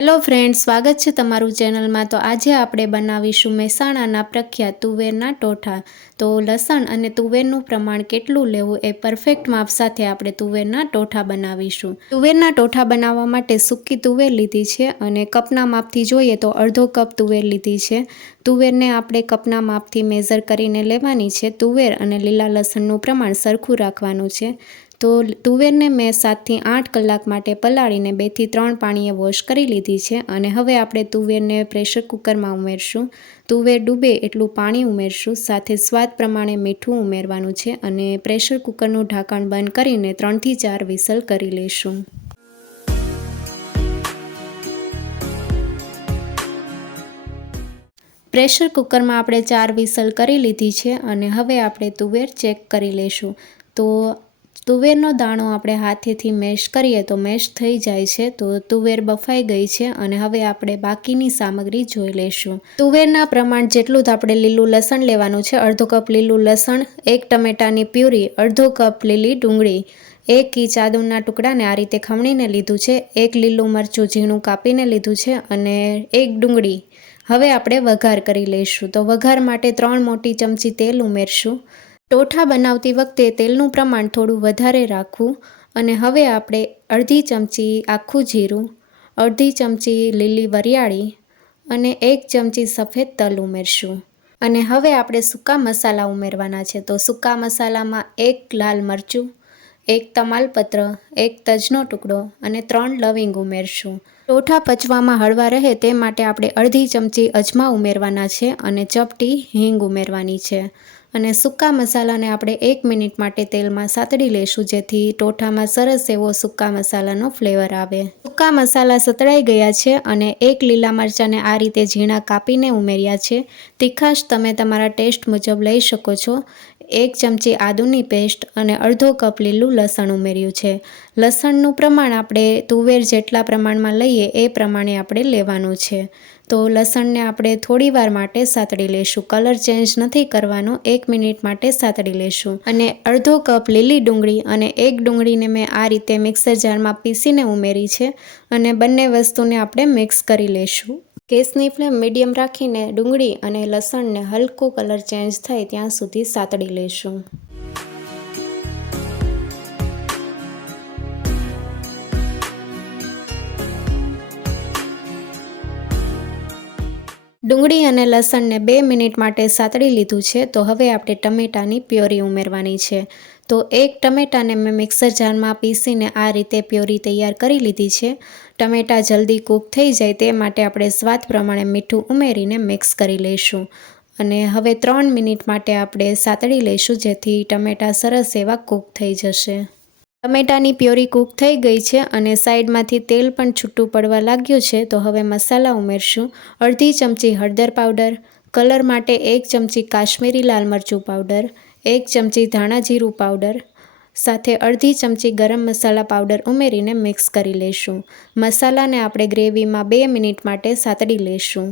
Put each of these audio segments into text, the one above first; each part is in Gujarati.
હેલો ફ્રેન્ડ સ્વાગત છે તમારું ચેનલમાં. તો આજે આપણે બનાવીશું મહેસાણાના પ્રખ્યાત તુવેરના ટોઠા. તો લસણ અને તુવેરનું પ્રમાણ કેટલું લેવું એ પરફેક્ટ માપ સાથે આપણે તુવેરના ટોઠા બનાવીશું. તુવેરના ટોઠા બનાવવા માટે સૂકી તુવેર લીધી છે અને કપના માપથી જોઈએ તો અડધો કપ તુવેર લીધી છે. તુવેરને આપણે કપના માપથી મેઝર કરીને લેવાની છે. તુવેર અને લીલા લસણનું પ્રમાણ સરખું રાખવાનું છે. તો તુવેરને મેં સાતથી આઠ કલાક માટે પલાળીને બેથી ત્રણ પાણીએ વોશ કરી લીધી છે અને હવે આપણે તુવેરને પ્રેશર કુકરમાં ઉમેરશું. તુવેર ડૂબે એટલું પાણી ઉમેરશું, સાથે સ્વાદ પ્રમાણે મીઠું ઉમેરવાનું છે અને પ્રેશર કુકરનું ઢાંકણ બંધ કરીને ત્રણથી ચાર વિસલ કરી લઈશું પ્રેશર કુકરમાં આપણે ચાર વિસલ કરી લીધી છે અને હવે આપણે તુવેર ચેક કરી લઈશું તો તુવેરનો દાણો આપણે હાથેથી મેશ કરીએ તો મેશ થઈ જાય છે, તો તુવેર બફાઈ ગઈ છે અને હવે આપણે બાકીની સામગ્રી જોઈ લઈશું. તુવેરના પ્રમાણ જેટલું જ આપણે લીલું લસણ લેવાનું છે, અડધો કપ લીલું લસણ, એક ટમેટાની પ્યુરી, અડધો કપ લીલી ડુંગળી, એક ઇંચ આદુના ટુકડાને આ રીતે ખમણીને લીધું છે, એક લીલું મરચું ઝીણું કાપીને લીધું છે અને એક ડુંગળી. હવે આપણે વઘાર કરી લઈશું. તો વઘાર માટે ત્રણ મોટી ચમચી તેલ ઉમેરશું. ટોઠા બનાવતી વખતે તેલનું પ્રમાણ થોડું વધારે રાખવું અને હવે આપણે અડધી ચમચી આખું જીરું, અડધી ચમચી લીલી વરિયાળી અને એક ચમચી સફેદ તલ ઉમેરશું. અને હવે આપણે સૂકા મસાલા ઉમેરવાના છે. તો સૂકા મસાલામાં એક લાલ મરચું, એક તમાલપત્ર, એક તજનો ટુકડો અને ત્રણ લવિંગ ઉમેરશું. ટોઠા પચવામાં હળવા રહે તે માટે આપણે અડધી ચમચી અજમા ઉમેરવાના છે અને ચપટી હિંગ ઉમેરવાની છે. અને સૂકા મસાલાને આપણે એક મિનિટ માટે તેલમાં સાતડી લઈશું જેથી ટોઠામાં સરસ એવો સૂકા મસાલાનો ફ્લેવર આવે. સૂકા મસાલા સતળાઈ ગયા છે અને એક લીલા મરચાંને આ રીતે ઝીણા કાપીને ઉમેર્યા છે. તીખાશ તમે તમારા ટેસ્ટ મુજબ લઈ શકો છો. એક ચમચી આદુની પેસ્ટ અને અડધો કપ લીલું લસણ ઉમેર્યું છે. લસણનું પ્રમાણ આપણે તુવેર જેટલા પ્રમાણમાં લઈએ એ પ્રમાણે આપણે લેવાનું છે. તો લસણને આપણે થોડી વાર માટે સાતડી લઈશું. કલર ચેન્જ નથી કરવાનો, એક મિનિટ માટે સાતડી લઈશું. અને અડધો કપ લીલી ડુંગળી અને એક ડુંગળીને મેં આ રીતે મિક્સર જારમાં પીસીને ઉમેરી છે અને બંને વસ્તુને આપણે મિક્સ કરી લઈશું. ગેસની ફ્લેમ મીડિયમ રાખીને ડુંગળી અને લસણને હલકો કલર ચેન્જ થાય ત્યાં સુધી સાતડી લઈશું. ડુંગળી અને લસણને બે મિનિટ માટે સાતળી લીધું છે, તો હવે આપણે ટમેટાની પ્યોરી ઉમેરવાની છે. તો એક ટમેટાને મેં મિક્સર જારમાં પીસીને આ રીતે પ્યોરી તૈયાર કરી લીધી છે. ટમેટાં જલ્દી કૂક થઈ જાય તે માટે આપણે સ્વાદ પ્રમાણે મીઠું ઉમેરીને મિક્સ કરી લઈશું. અને હવે ત્રણ મિનિટ માટે આપણે સાતળી લઈશું, જેથી ટમેટાં સરસ એવા કૂક થઈ જશે. ટમેટાની પ્યોરી કૂક થઈ ગઈ છે અને સાઈડમાંથી તેલ પણ છૂટું પડવા લાગ્યું છે, તો હવે મસાલા ઉમેરશું. અડધી ચમચી હળદર પાવડર, કલર માટે એક ચમચી કાશ્મીરી લાલ મરચું પાવડર, એક ચમચી ધાણા જીરું પાવડર, સાથે અડધી ચમચી ગરમ મસાલા પાવડર ઉમેરીને મિક્સ કરી લઈશું મસાલાને આપણે ગ્રેવીમાં બે મિનિટ માટે સાતડી લઈશું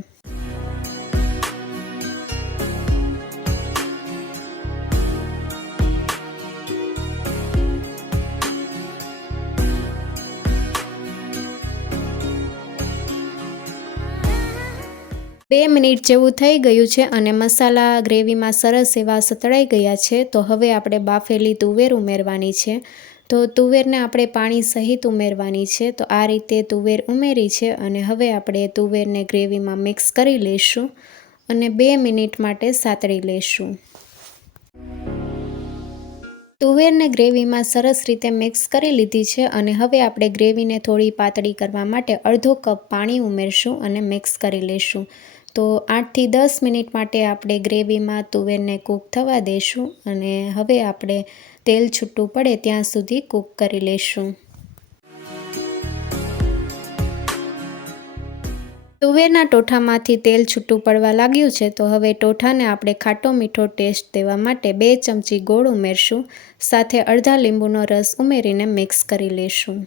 બે મિનિટ જેવું થઈ ગયું છે અને મસાલા ગ્રેવીમાં સરસ એવા સતળાઈ ગયા છે, તો હવે આપણે બાફેલી તુવેર ઉમેરવાની છે. તો તુવેરને આપણે પાણી સહિત ઉમેરવાની છે, તો આ રીતે તુવેર ઉમેરી છે અને હવે આપણે તુવેરને ગ્રેવીમાં મિક્સ કરી લઈશું અને બે મિનિટ માટે સાતળી લઈશું. તુવેરને ગ્રેવીમાં સરસ રીતે મિક્સ કરી લીધી છે અને હવે આપણે ગ્રેવીને થોડી પાતળી કરવા માટે અડધો કપ પાણી ઉમેરશું અને મિક્સ કરી લઈશું. તો આઠથી દસ મિનિટ માટે આપણે ગ્રેવીમાં તુવેરને કૂક થવા દઈશું અને હવે આપણે તેલ છૂટું પડે ત્યાં સુધી કૂક કરી લઈશું તુવેરના ટોઠામાંથી તેલ છૂટું પડવા લાગ્યું છે તો હવે ટોઠાને આપણે ખાટો મીઠો ટેસ્ટ દેવા માટે બે ચમચી ગોળ ઉમેરશું. સાથે અડધા લીંબુનો રસ ઉમેરીને મિક્સ કરી લઈશું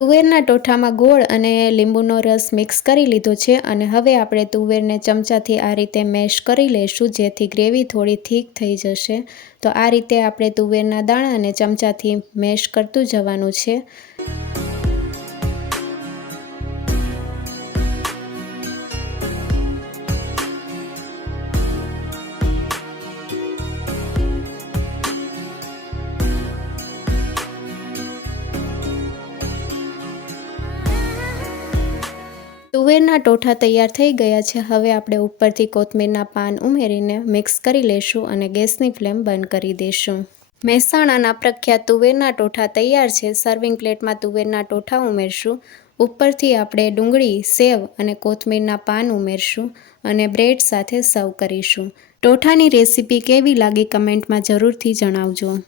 તુવેરના ટોઠામાં ગોળ અને લીંબુનો રસ મિક્સ કરી લીધો છે અને હવે આપણે તુવેરને ચમચાથી આ રીતે મેશ કરી લઈશું જેથી ગ્રેવી થોડી થીક થઈ જશે. તો આ રીતે આપણે તુવેરના દાણાને ચમચાથી મેશ કરતું જવાનું છે. તુવેરના ટોઠા તૈયાર થઈ ગયા છે. હવે આપણે ઉપરથી કોથમીરના પાન ઉમેરીને મિક્સ કરી લઈશું અને ગેસની ફ્લેમ બંધ કરી દઈશું મહેસાણાના પ્રખ્યાત તુવેરના ટોઠા તૈયાર છે. સર્વિંગ પ્લેટમાં તુવેરના ટોઠા ઉમેરશું. ઉપરથી આપણે ડુંગળી, સેવ અને કોથમીરના પાન ઉમેરશું અને બ્રેડ સાથે સર્વ કરીશું. ટોઠાની રેસીપી કેવી લાગી કમેન્ટમાં જરૂરથી જણાવજો.